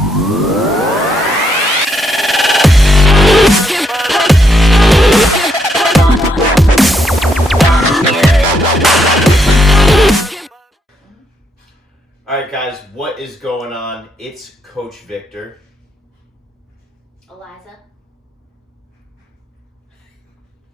All right, guys, what is going on? It's Coach Victor. Eliza.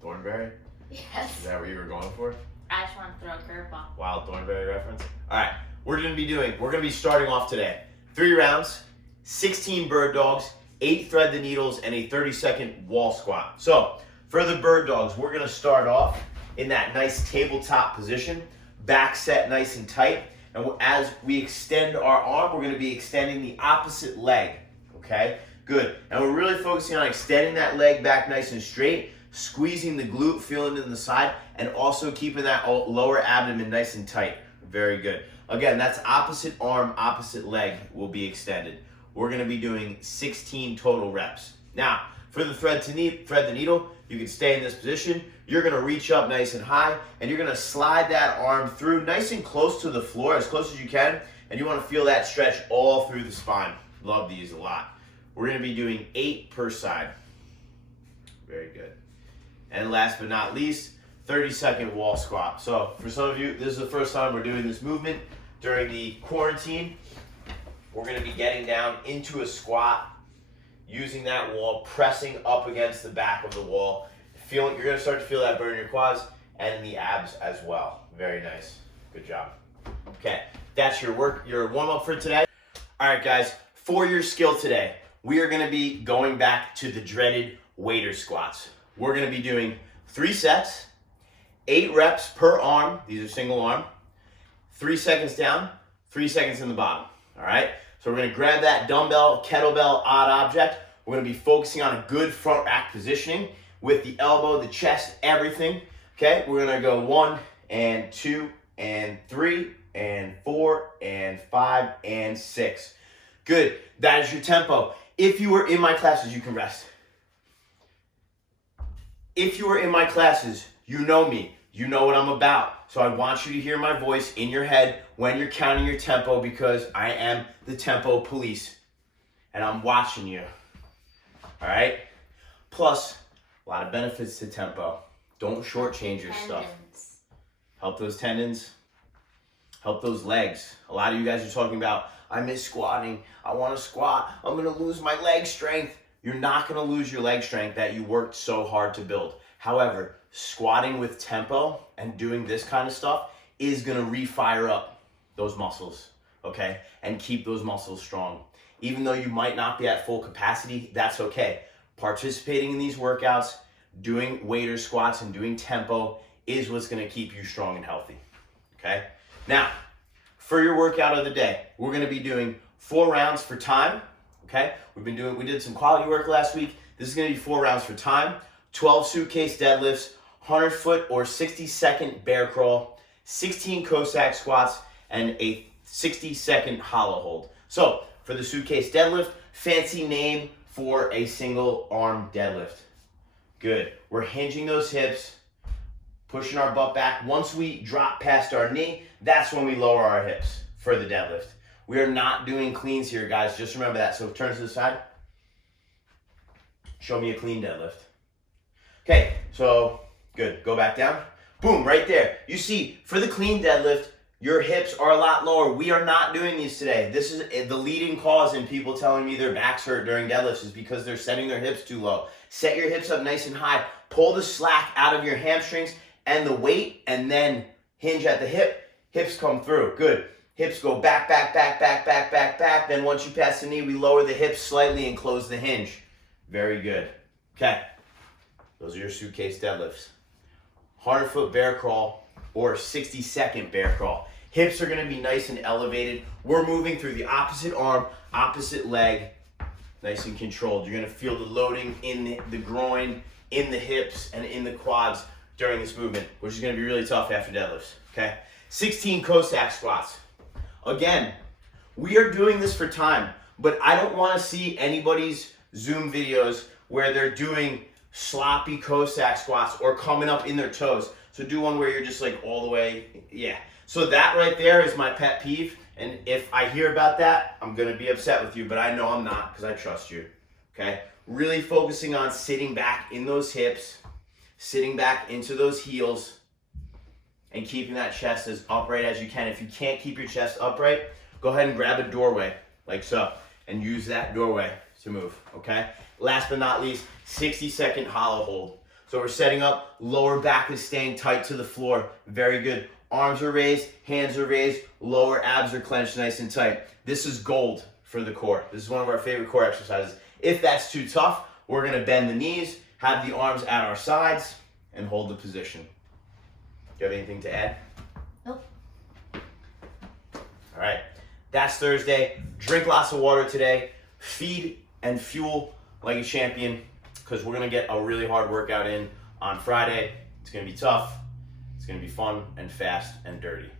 Thornberry? Yes. Is that what you were going for? I just want to throw a curveball. Wild Thornberry reference? All right, we're going to be starting off today. 3 rounds, 16 bird dogs, 8 thread the needles, and a 30-second wall squat. So for the bird dogs, we're going to start off in that nice tabletop position, back set nice and tight. And as we extend our arm, we're going to be extending the opposite leg, okay? Good. And we're really focusing on extending that leg back nice and straight, squeezing the glute, feeling it in the side, and also keeping that lower abdomen nice and tight. Very good. Again, that's opposite arm, opposite leg will be extended. We're going to be doing 16 total reps. Now, for the thread the needle, you can stay in this position. You're going to reach up nice and high, and you're going to slide that arm through nice and close to the floor, as close as you can, and you want to feel that stretch all through the spine. Love these a lot. We're going to be doing 8 per side. Very good. And last but not least, 30-second wall squat. So for some of you, this is the first time we're doing this movement during the quarantine. We're going to be getting down into a squat, using that wall, pressing up against the back of the wall. You're going to start to feel that burn in your quads and in the abs as well. Very nice. Good job. Okay, that's your warm-up for today. All right, guys, for your skill today, we are going to be going back to the dreaded waiter squats. We're going to be doing 3 sets, 8 reps per arm. These are single arm. 3 seconds down, 3 seconds in the bottom. All right? So we're going to grab that dumbbell, kettlebell, odd object. We're going to be focusing on a good front rack positioning with the elbow, the chest, everything. Okay? We're going to go 1 and 2 and 3 and 4 and 5 and 6. Good. That is your tempo. If you were in my classes, you can rest. If you were in my classes, you know me. You know what I'm about. So I want you to hear my voice in your head when you're counting your tempo, because I am the tempo police and I'm watching you. All right? Plus, a lot of benefits to tempo. Don't shortchange your stuff. Help those tendons. Help those legs. A lot of you guys are talking about, I miss squatting. I want to squat. I'm going to lose my leg strength. You're not going to lose your leg strength that you worked so hard to build. However, squatting with tempo and doing this kind of stuff is going to refire up those muscles, okay? And keep those muscles strong. Even though you might not be at full capacity, that's okay. Participating in these workouts, doing waiter squats and doing tempo is what's going to keep you strong and healthy, okay? Now, for your workout of the day, we're going to be doing 4 rounds for time, okay? We did some quality work last week. This is going to be 4 rounds for time, 12 suitcase deadlifts, 100-foot or 60-second bear crawl, 16 Cossack squats, and a 60-second hollow hold. So for the suitcase deadlift, fancy name for a single arm deadlift. Good. We're hinging those hips, pushing our butt back. Once we drop past our knee, that's when we lower our hips for the deadlift. We are not doing cleans here, guys. Just remember that. So turn to the side. Show me a clean deadlift. Okay, so good. Go back down. Boom, right there. You see, for the clean deadlift, your hips are a lot lower. We are not doing these today. This is the leading cause in people telling me their backs hurt during deadlifts is because they're setting their hips too low. Set your hips up nice and high. Pull the slack out of your hamstrings and the weight, and then hinge at the hip. Hips come through. Good. Hips go back, back, back, back, back, back, back. Then once you pass the knee, we lower the hips slightly and close the hinge. Very good. Okay. Those are your suitcase deadlifts. 100-foot bear crawl or 60-second bear crawl. Hips are going to be nice and elevated. We're moving through the opposite arm, opposite leg, nice and controlled. You're going to feel the loading in the groin, in the hips, and in the quads during this movement, which is going to be really tough after deadlifts. Okay? 16 Cossack squats. Again, we are doing this for time, but I don't want to see anybody's Zoom videos where they're doing sloppy Cossack squats or coming up in their toes. So do one where you're just like all the way, yeah. So that right there is my pet peeve, And if I hear about that, I'm going to be upset with you, but I know I'm not because I trust you. Okay? Really focusing on sitting back in those hips, sitting back into those heels, and keeping that chest as upright as you can. If you can't keep your chest upright, go ahead and grab a doorway, like so, and use that doorway to move, okay? Last but not least, 60-second hollow hold. So we're setting up, lower back is staying tight to the floor. Very good. Arms are raised, hands are raised, lower abs are clenched nice and tight. This is gold for the core. This is one of our favorite core exercises. If that's too tough, we're gonna bend the knees, have the arms at our sides, and hold the position. Do you have anything to add? Nope. All right, that's Thursday. Drink lots of water today. Feed and fuel like a champion, because we're gonna get a really hard workout in on Friday. It's gonna be tough. It's gonna be fun and fast and dirty.